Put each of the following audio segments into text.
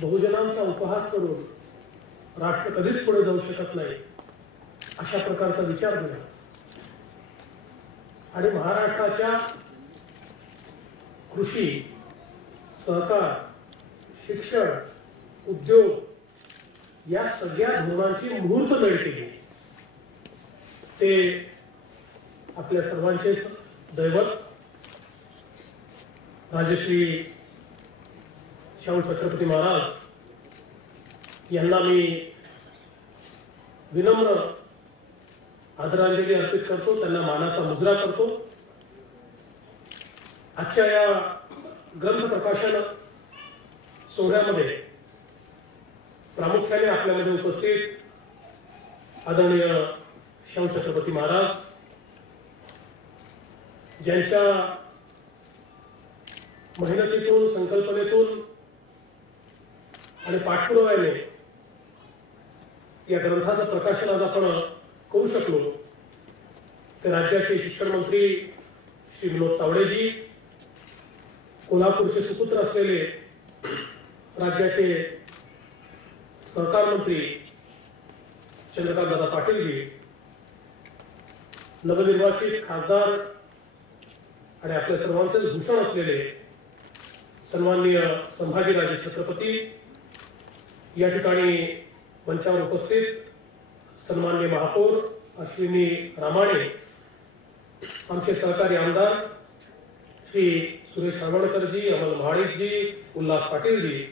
बहुजनांचा उपहास करून राष्ट्र कधीच पुढे जाऊ शकत नाही अशा प्रकारचा विचार दिला आणि महाराष्ट्राच्या कृषी, सहकार, शिक्षण, उद्योग या सगळ्या धोरणांची मुहूर्तमेढ केली। ते आपल्या सर्वांचेच दैवत राजश्री शाहू छत्रपती महाराज यांना मी विनम्र आदरांजली अर्पित करतो, त्यांना मानाचा मुजरा करतो। आजच्या या ग्रंथ प्रकाशन सोहळ्यामध्ये प्रामुख्याने आपल्यामध्ये उपस्थित आदरणीय शाहू छत्रपती महाराज ज्यांच्या मेहनतीतून, संकल्पनेतून आणि पाठपुराव्याने या ग्रंथाचं प्रकाशन आज आपण करू शकलो ते राज्याचे शिक्षण मंत्री श्री विनोद तावडेजी, कोल्हापूरचे सुपुत्र असलेले राज्याचे सहकार मंत्री चंद्रकांतदादा पाटीलजी, नवनिर्वाचित खासदार आणि आपल्या सर्वांचे भूषण असलेले सन्माननीय संभाजीराजे छत्रपती, या ठिकाणी मंचावर उपस्थित सन्माननीय महापौर अश्विनी रामाणे, आमचे सहकारी आमदार श्री सुरेश हरवणकरजी, अमल महाडिकजी, उल्हास पाटीलजी,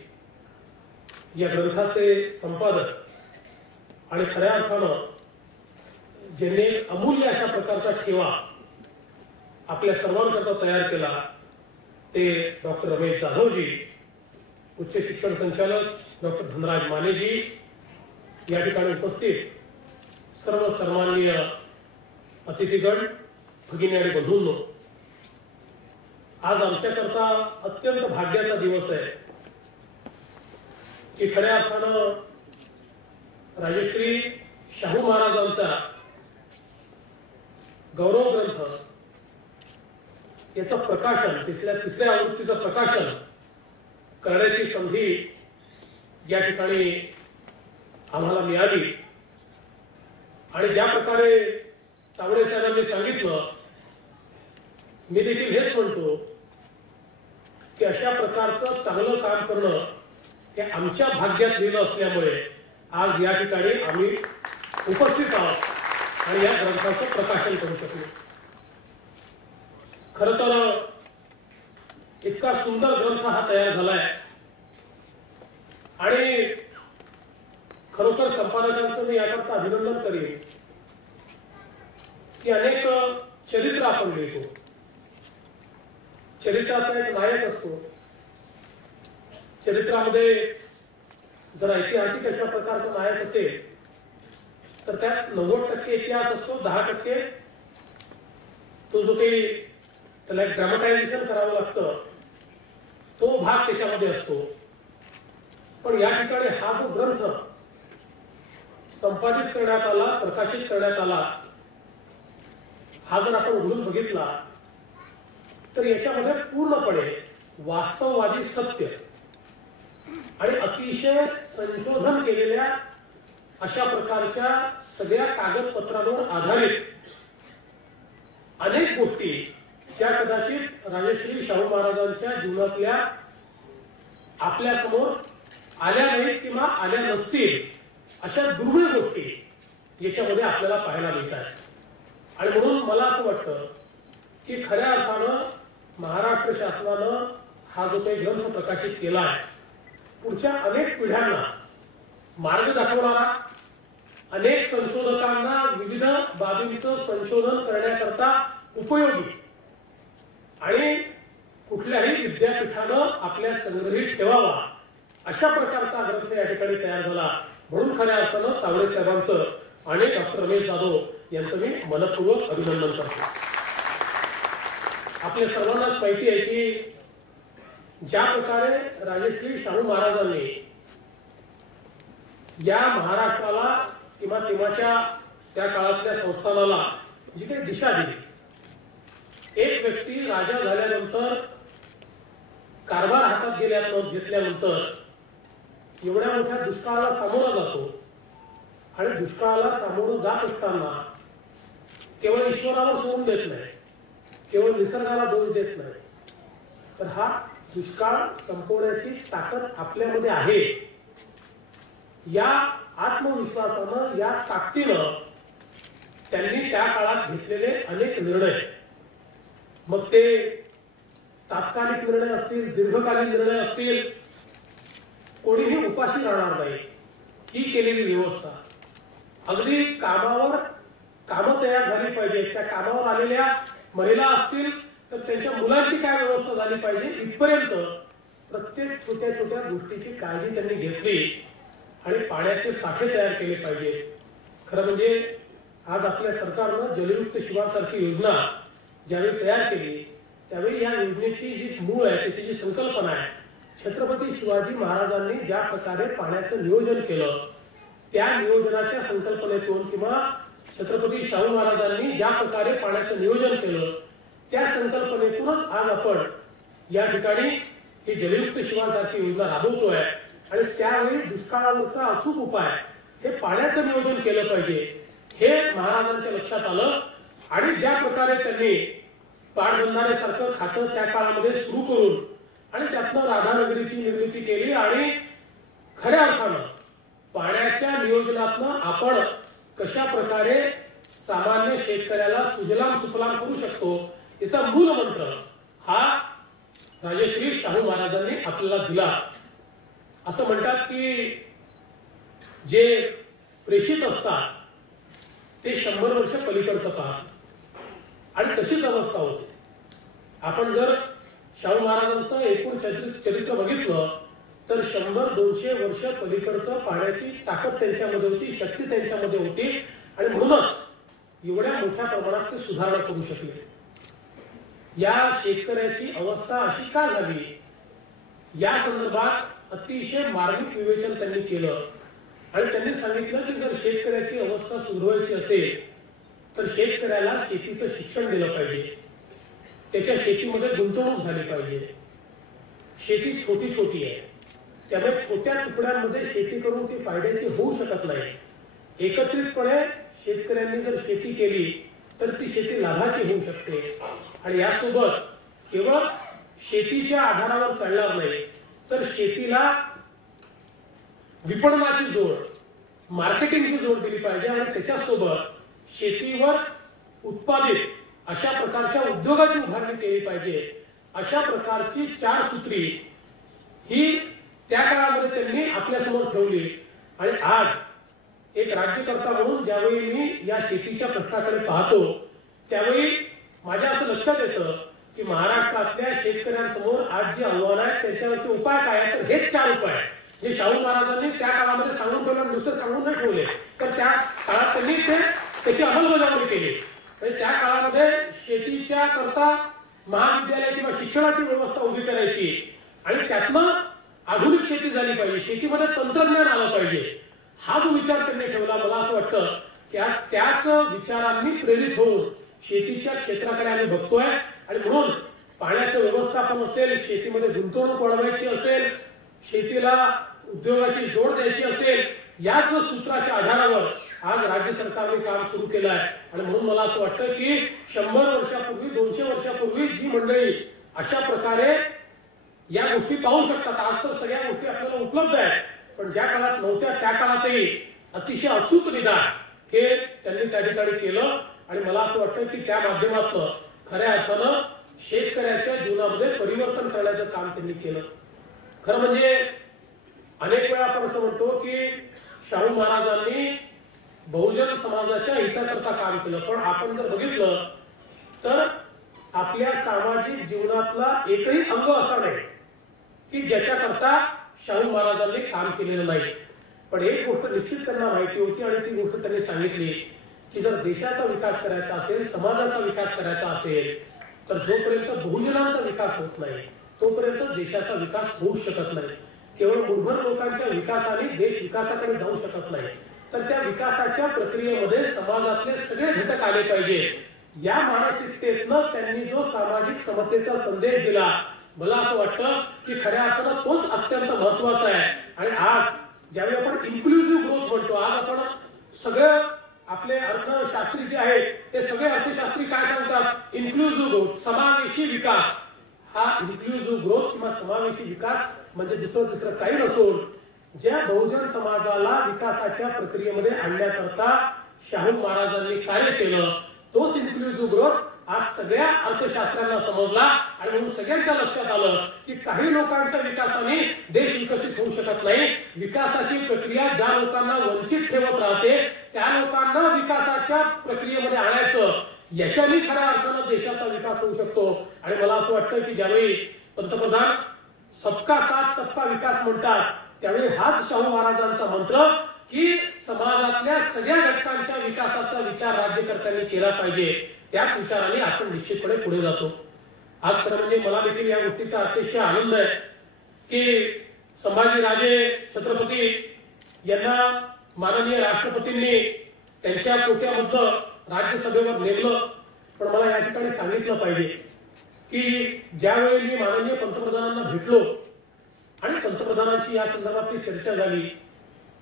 या ग्रंथाचे संपादक आणि खऱ्या अर्थानं ज्यांनी अमूल्य अशा प्रकारचा ठेवा आपल्या सर्वांकरता तयार केला ते डॉक्टर रमेश जाधवजी, उच्च शिक्षण संचालक डॉक्टर धनराज मानेजी, या ठिकाणी उपस्थित सर्व सन्माननीय अतिथीगण, भगिनी आणि बंधूंनो, आज आमच्याकरता अत्यंत भाग्याचा दिवस आहे की खऱ्या अर्थानं राजश्री शाहू महाराजांचा गौरव ग्रंथ याचं प्रकाशन, तिसऱ्या आवृत्तीचं प्रकाशन करण्याची संधी या ठिकाणी आम्हाला मिळाली आणि ज्या प्रकारे तावडे साहेबांनी सांगितलं, मी देखील हेच म्हणतो की अशा प्रकारचं चांगलं काम करणं हे आमच्या भाग्यात लिहिलं असल्यामुळे आज या ठिकाणी आम्ही उपस्थित आहोत आणि या ग्रंथाचं प्रकाशन करू शकलो। खरं तर इतका सुंदर ग्रंथ हा तयार झालाय आणि खरोखर संपादकांचं मी याकरता अभिनंदन करेन की अनेक चरित्र आपण लिहितो, चरित्राचा एक नायक असतो, चरित्रामध्ये जर ऐतिहासिक अशा प्रकारचा नायक असेल तर त्यात 90% इतिहास असतो, 10% तो जो काही त्याला एक ड्रामटायझेशन करावं लागतं तो भाग त्याच्यामध्ये असतो। पण या ठिकाणी हा जो ग्रंथ संपादित करण्यात आला, प्रकाशित करण्यात आला, हा जर आपण उघडून बघितला तर याच्यामध्ये पूर्णपणे वास्तववादी सत्य आणि अतिशय संशोधन केलेल्या अशा प्रकारच्या सगळ्या कागदपत्रांवर आधारित अनेक गोष्टी ज्या कदाचित राजश्री शाहू महाराजांच्या जीवनातल्या आपल्या समोर आल्या नाहीत किंवा आल्या नसतील अशा दुर्मिळ गोष्टी याच्यामध्ये आपल्याला पाहायला मिळतात। आणि म्हणून मला असं वाटतं की खऱ्या अर्थानं महाराष्ट्र शासनानं हा जो काही ग्रंथ प्रकाशित केला आहे पुढच्या अनेक पिढ्यांना मार्ग दाखवणारा, अनेक संशोधकांना विविध बाबींचं संशोधन करण्याकरता उपयोगी आणि कुठल्याही विद्यापीठानं आपल्या संग्रहित ठेवावा अशा प्रकारचा ग्रंथ या ठिकाणी तयार झाला। म्हणून खऱ्या अर्थानं तावडे साहेबांचं आणि डॉक्टर रमेश जाधव यांचं मी मनपूर्वक अभिनंदन करतो। आपल्या सर्वांनाच माहिती आहे की ज्या प्रकारे राजश्री शाहू महाराजांनी या महाराष्ट्राला किंवा तेव्हाच्या त्या काळातल्या संस्थानाला जी काही दिशा दिली, एक व्यक्ती राजा झाल्यानंतर कारभार हातात घेतल्यानंतर एवढ्या मोठ्या दुष्काळाला सामोरा जातो आणि दुष्काळाला सामोरं जात असताना केवळ ईश्वराला सोडून देत नाही, केवळ निसर्गाला दोष देत नाही, तर हा दुष्काळ संपवण्याची ताकद आपल्यामध्ये आहे या आत्मविश्वासानं, या ताकदीनं त्यांनी त्या काळात घेतलेले अनेक निर्णय, मग ते तात्कालिक निर्णय असतील, दीर्घकालीन निर्णय असतील, कोणीही उपाशी राहणार नाही ही केलेली व्यवस्था. अगदी कामावर कामं तयार झाली पाहिजे, त्या कामावर आलेल्या महिला असतील तर त्यांच्या मुलांची काय व्यवस्था झाली पाहिजे, इथपर्यंत प्रत्येक छोट्या छोट्या गोष्टीची काळजी त्यांनी घेतली आणि पाण्याचे साठे तयार केले पाहिजे. खरं म्हणजे आज आपल्या सरकारनं जलयुक्त शिवारसारखी योजना ज्यावेळी तयार केली त्यावेळी या योजनेची जी मूळ आहे, त्याची जी संकल्पना आहे, छत्रपती शिवाजी महाराजांनी ज्या प्रकारे पाण्याचं नियोजन केलं त्या नियोजनाच्या संकल्पनेतून किंवा छत्रपती शाहू महाराजांनी ज्या प्रकारे पाण्याचं नियोजन केलं त्या संकल्पनेतूनच आज आपण या ठिकाणी ही जलयुक्त शिवारसारखी योजना राबवतोय. आणि त्यावेळी दुष्काळावरचा अचूक उपाय हे पाण्याचं नियोजन केलं पाहिजे हे महाराजांच्या लक्षात आलं आणि ज्या प्रकारे त्यांनी पाटबंधारेसारखं खातं त्या काळामध्ये सुरू करून आणि त्यातनं राधानगरीची निर्मिती केली आणि खऱ्या अर्थानं पाण्याच्या नियोजनातनं आपण कशा प्रकारे सामान्य शेतकऱ्याला सुजलाम सुफलाम करू शकतो याचा मूल मंत्र हा राजश्री शाहू महाराजांनी आपल्याला दिला. असं म्हणतात की जे प्रेषित असतात ते 100 वर्ष पलीकडचं पाहतात आणि तशीच अवस्था होते. आपण जर शाहू महाराजांचं एकूण चरित्र बघितलं तर 100-200 वर्ष पलीकडचं पाण्याची ताकद त्यांच्यामध्ये होती, शक्ती त्यांच्यामध्ये होती आणि म्हणूनच एवढ्या मोठ्या प्रमाणात ते सुधारणा करू शकले. या शेतकऱ्याची अवस्था अशी का झाली या संदर्भात अतिशय मार्मिक विवेचन त्यांनी केलं आणि त्यांनी सांगितलं की जर शेतकऱ्याची अवस्था सुधारायची असेल तर शेतकऱ्याला शेतीचं शिक्षण दिलं पाहिजे, त्याच्या शेतीमध्ये गुंतवणूक झाली पाहिजे. शेती छोटी छोटी आहे त्यामुळे छोट्या तुकड्यांमध्ये शेती करून ती फायद्याची होऊ शकत नाही. एकत्रितपणे शेतकऱ्यांनी जर शेती केली तर ती शेती लाभाची होऊ शकते आणि यासोबत केवळ शेतीच्या आधारावर चालणार नाही तर शेतीला विपणनाची जोड, मार्केटिंगची जोड दिली पाहिजे आणि त्याच्यासोबत शेतीवर उत्पादित अशा प्रकारच्या उद्योगाची उभारणी केली पाहिजे. अशा प्रकारची 4 सूत्री ही त्या काळामध्ये त्यांनी आपल्यासमोर ठेवली आणि आज एक राज्यकर्ता म्हणून ज्यावेळी मी या शेतीच्या प्रश्नाकडे पाहतो त्यावेळी माझ्या असं लक्षात येतं की महाराष्ट्रातल्या शेतकऱ्यांसमोर आज जे आव्हान आहे त्याच्यावरचे उपाय काय आहेत तर हेच 4 उपाय जे शाहू महाराजांनी त्या काळामध्ये सांगून ठेवले, नुसते सांगून नाही ठेवले तर त्या काळात त्यांनी त्याची अंमलबजावणी केली. त्या काळामध्ये शेतीच्या करता महाविद्यालय किंवा शिक्षणाची व्यवस्था उभी करायची आणि त्यातनं आधुनिक शेती झाली पाहिजे, शेतीमध्ये तंत्रज्ञान आलं पाहिजे. हा जो विचार त्यांनी ठेवला मला असं वाटतं की आज त्याच विचारांनी प्रेरित होऊन शेतीच्या क्षेत्राकडे आम्ही बघतोय आणि म्हणून पाण्याचं व्यवस्थापन असेल, शेतीमध्ये गुंतवणूक वाढवायची असेल, शेतीला उद्योगाची जोड द्यायची असेल, याच सूत्राच्या आधारावर आज राज्य सरकारने काम सुरू केलं आहे. आणि म्हणून मला असं वाटतं की 100 वर्षापूर्वी 200 वर्षापूर्वी जी मंडळी अशा प्रकारे या गोष्टी पाहू शकतात, आज तर सगळ्या गोष्टी आपल्याला उपलब्ध आहेत, पण ज्या काळात नव्हत्या त्या काळातही अतिशय अचूक निदान हे त्यांनी त्या ठिकाणी केलं आणि मला असं वाटतं की त्या माध्यमातून खऱ्या अर्थानं शेतकऱ्याच्या जीवनामध्ये परिवर्तन करण्याचं काम त्यांनी केलं. खरं म्हणजे अनेक वेळा आपण असं म्हणतो की शाहू महाराजांनी बहुजन समाजाच्या हिताकरता काम केलं, पण आपण जर बघितलं तर आपल्या सामाजिक जीवनातला एकही अंग असा नाही की ज्याच्याकरता शाहू महाराजांनी काम केलेलं नाही. पण एक गोष्ट निश्चित त्यांना माहिती होती आणि ती गोष्ट त्यांनी सांगितली की जर देशाचा विकास करायचा असेल, समाजाचा विकास करायचा असेल तर जोपर्यंत बहुजनांचा विकास होत नाही तोपर्यंत देशाचा विकास होऊ शकत नाही. केवळ मूलभूत लोकांच्या विकासाने देश विकासाकडे जाऊ शकत नाही, तर त्या विकासाच्या प्रक्रियेमध्ये समाजातले सगळे घटक आले पाहिजे. या मानसिकतेतनं त्यांनी जो सामाजिक समतेचा संदेश दिला मला असं वाटतं की खऱ्या अर्थानं तोच अत्यंत महत्वाचा आहे. आणि आज ज्यावेळी आपण इन्क्लुझिव्ह ग्रोथ म्हणतो, आज आपण सगळं आपले अर्थशास्त्री जे आहेत ते सगळे अर्थशास्त्री काय सांगतात, इन्क्लुझिव्ह ग्रोथ, समावेशी विकास. हा इन्क्लुझिव्ह ग्रोथ किंवा समावेशी विकास म्हणजे दुसरं काही नसून ज्या बहुजन समाजाला विकासाच्या प्रक्रियेमध्ये आणण्याकरता शाहू महाराजांनी कार्य केलं तोच इन्क्लुझिव्ह ग्रोथ आज सगळ्या अर्थशास्त्रांना समजला. आणि म्हणून सगळ्यांच्या लक्षात आलं की काही लोकांच्या विकासाने देश विकसित होऊ शकत नाही. विकासाची प्रक्रिया ज्या लोकांना वंचित ठेवत राहते त्या लोकांना विकासाच्या प्रक्रियेमध्ये आणायचं, याच्याने खऱ्या अर्थानं देशाचा विकास होऊ शकतो. आणि मला असं वाटतं की ज्यावेळी पंतप्रधान सबका साथ सबका विकास म्हणतात त्यावेळी हाच शाहू महाराजांचा मंत्र की समाजातल्या सगळ्या घटकांच्या विकासाचा विचार राज्यकर्त्यांनी केला पाहिजे, त्याच विचाराने आपण निश्चितपणे पुढे जातो. आज खरं म्हणजे मला देखील या गोष्टीचा अतिशय आनंद आहे की संभाजीराजे छत्रपती यांना माननीय राष्ट्रपतींनी त्यांच्या कोट्यामधलं राज्यसभेवर नेमलं. पण मला या ठिकाणी सांगितलं पाहिजे की ज्यावेळी मी माननीय पंतप्रधानांना भेटलो आणि पंतप्रधानांची या संदर्भातली चर्चा झाली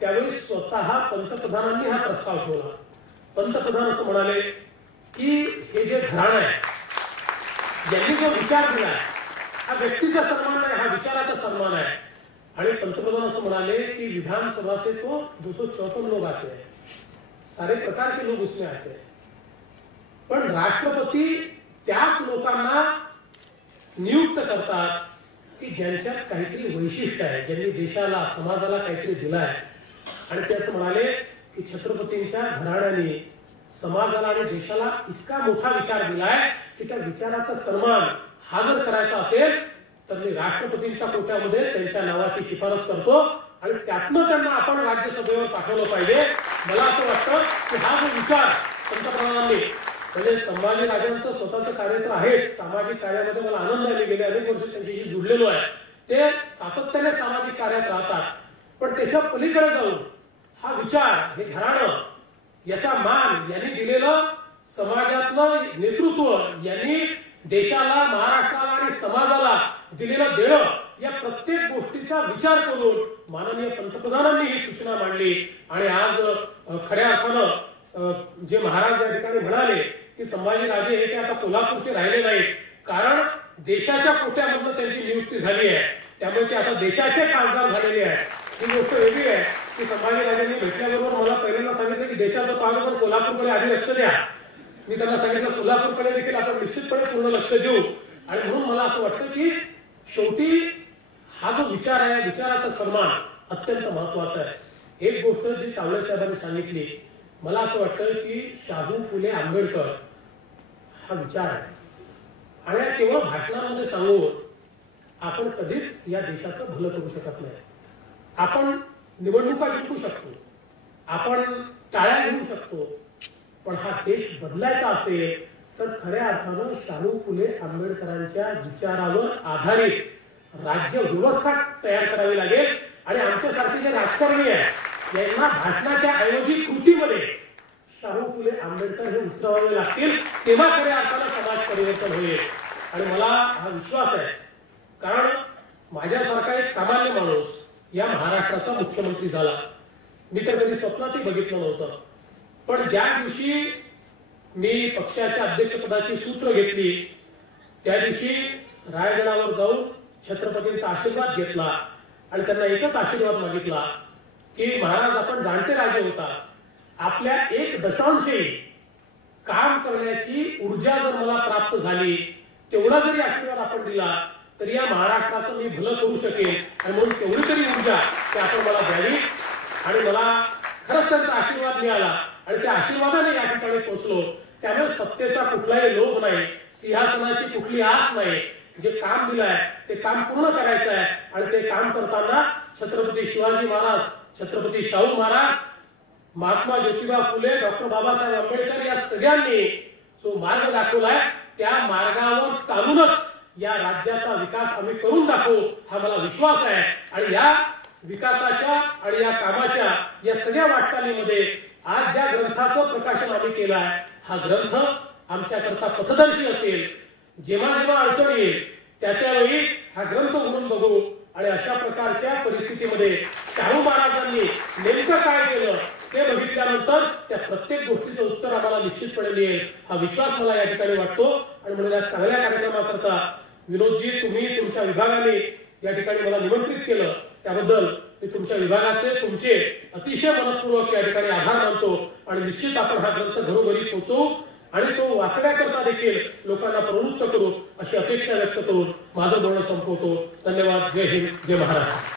त्यावेळी स्वतः पंतप्रधानांनी हा प्रस्ताव ठेवला. पंतप्रधान असं म्हणाले की हे जे घराणं आहे, ज्यांनी जो विचार दिला हा व्यक्तीचा सन्मान आहे, हा विचाराचा सन्मान आहे. आणि पंतप्रधान असं म्हणाले की विधानसभा से तो 254 लोग आते हैं, सारे प्रकार के लोग उसमें आते हैं, पण राष्ट्रपती त्याच लोकांना नियुक्त करतात की ज्यांच्यात काहीतरी वैशिष्ट्य आहे, ज्यांनी देशाला समाजाला काहीतरी दिलं आहे. आणि ते असं म्हणाले की छत्रपतींच्या घराण्याने समाजाला आणि देशाला इतका मोठा विचार दिलाय की त्या विचाराचा सन्मान हा जर करायचा असेल तर मी राष्ट्रपतींच्या कोट्यामध्ये त्यांच्या नावाची शिफारस करतो आणि त्यातनं त्यांना आपण राज्यसभेवर पाठवलं पाहिजे. मला असं वाटतं की हा जो विचार पंतप्रधानांनी म्हणजे संभाजीराजांचं स्वतःचं कार्य तर आहेच, सामाजिक कार्यामध्ये मला आनंद आहे, गेले अनेक वर्ष त्यांच्याशी जुडलेलो आहे, ते सातत्याने सामाजिक कार्यात राहतात. पण त्याच्या पलीकडे जाऊन हा विचार, हे घराणं, याचा मान यांनी दिलेलं समाजातलं नेतृत्व, यांनी देशाला, महाराष्ट्राला आणि समाजाला दिलेलं देणं, या प्रत्येक गोष्टीचा विचार करून माननीय पंतप्रधानांनी ही सूचना मांडली. आणि आज खऱ्या अर्थानं जे महाराज या ठिकाणी म्हणाले की संभाजीराजे हे ते आता कोल्हापूरचे राहिले नाहीत, कारण देशाच्या कोट्यामधून त्यांची नियुक्ती झाली आहे, त्यामुळे ते आता देशाचे खासदार झालेले आहेत. ही गोष्ट वेगळी आहे की संभाजीराजांनी भेटल्याबरोबर मला पहिल्यांदा सांगितलं की देशाचं पाहणं पण कोल्हापूरकडे आधी लक्ष द्या. मी त्यांना सांगितलं कोल्हापूरकडे देखील आपण निश्चितपणे पूर्ण लक्ष देऊ. आणि म्हणून मला असं वाटतं की शेवटी हा जो विचार आहे, विचाराचा सन्मान अत्यंत महत्वाचा आहे. एक गोष्ट जी कावळे साहेबांनी सांगितली, मला असं वाटतं की शाहू फुले आंबेडकर हा विचार आहे आणि केवळ भाषणामध्ये सांगून आपण कधीच या देशाचं भलं करू शकत नाही. आपण निवडणुका जिंकू शकतो, आपण टाळ्या घेऊ शकतो, पण हा देश बदलायचा असेल तर खऱ्या अर्थानं शाहू फुले आंबेडकरांच्या विचारावर आधारित राज्य व्यवस्था तयार करावी लागेल. आणि आमच्यासारखे जे राजकारणी आहेत यांना भाषणाच्या ऐवजी कृतीमध्ये शाहू फुले आंबेडकर हे उतरवावे लागतील, तेव्हा खऱ्या अर्थानं समाज परिवर्तन होईल. आणि मला हा विश्वास आहे, कारण माझ्यासारखा एक सामान्य माणूस या महाराष्ट्राचा मुख्यमंत्री झाला, मी तर कधी स्वप्नातही बघितलं नव्हतं. पण ज्या दिवशी मी पक्षाच्या अध्यक्षपदाची सूत्र घेतली त्या दिवशी रायगडावर जाऊन छत्रपतींचा आशीर्वाद घेतला आणि त्यांना एकच आशीर्वाद मागितला की महाराज, आपण जाणते राजे होता, आपल्या 1 दशांशही काम करण्याची ऊर्जा जर मला प्राप्त झाली, तेवढा जरी आशीर्वाद आपण दिला तर या महाराष्ट्राचं मी भलं करू शकेल. आणि म्हणून तेवढी तरी ऊर्जा ते आपण मला द्यावी. आणि मला खरंच त्यांचा आशीर्वाद मिळाला आणि त्या आशीर्वादाने या ठिकाणी पोहोचलो. त्यामुळे सत्तेचा कुठलाही लोभ नाही, सिंहासनाची कुठली आस नाही. जे काम दिलंय ते काम पूर्ण करायचं आहे. आणि ते काम करताना छत्रपती शिवाजी महाराज, छत्रपती शाहू महाराज, महात्मा ज्योतिबा फुले, डॉक्टर बाबासाहेब आंबेडकर या सगळ्यांनी जो मार्ग दाखवलाय त्या मार्गावर चालूनच या राज्याचा विकास आम्ही करून दाखवू, हा मला विश्वास आहे. आणि या विकासाच्या आणि या कामाच्या या सगळ्या वाटचालीमध्ये आज ज्या ग्रंथाचं प्रकाशन आम्ही केलं आहे, हा ग्रंथ आमच्याकरता पथदर्शी असेल. जेव्हा जेव्हा अडचण येईल त्यावेळी हा ग्रंथ उघडून बघू आणि अशा प्रकारच्या परिस्थितीमध्ये शाहू महाराजांनी नेमकं काय केलं ते बघितल्यानंतर त्या प्रत्येक गोष्टीचं उत्तर आम्हाला निश्चितपणे मिळेल हा विश्वास मला या ठिकाणी वाटतो। आणि म्हणून या चांगल्या कार्यक्रमाकरता विनोदजी तुम्ही तुमच्या विभागाने या ठिकाणी मला निमंत्रित केलं त्याबद्दल मी तुमच्या विभागाचे तुमचे अतिशय मनपूर्वक या ठिकाणी आभार मानतो। आणि निश्चित आपण हा ग्रंथ घरोघरी पोहोचवू आणि तो वाचण्याकरता देखील लोकांना प्रवृत्त करू अशी अपेक्षा व्यक्त करून माझं बोलणं संपवतो। धन्यवाद। जय हिंद, जय महाराष्ट्र।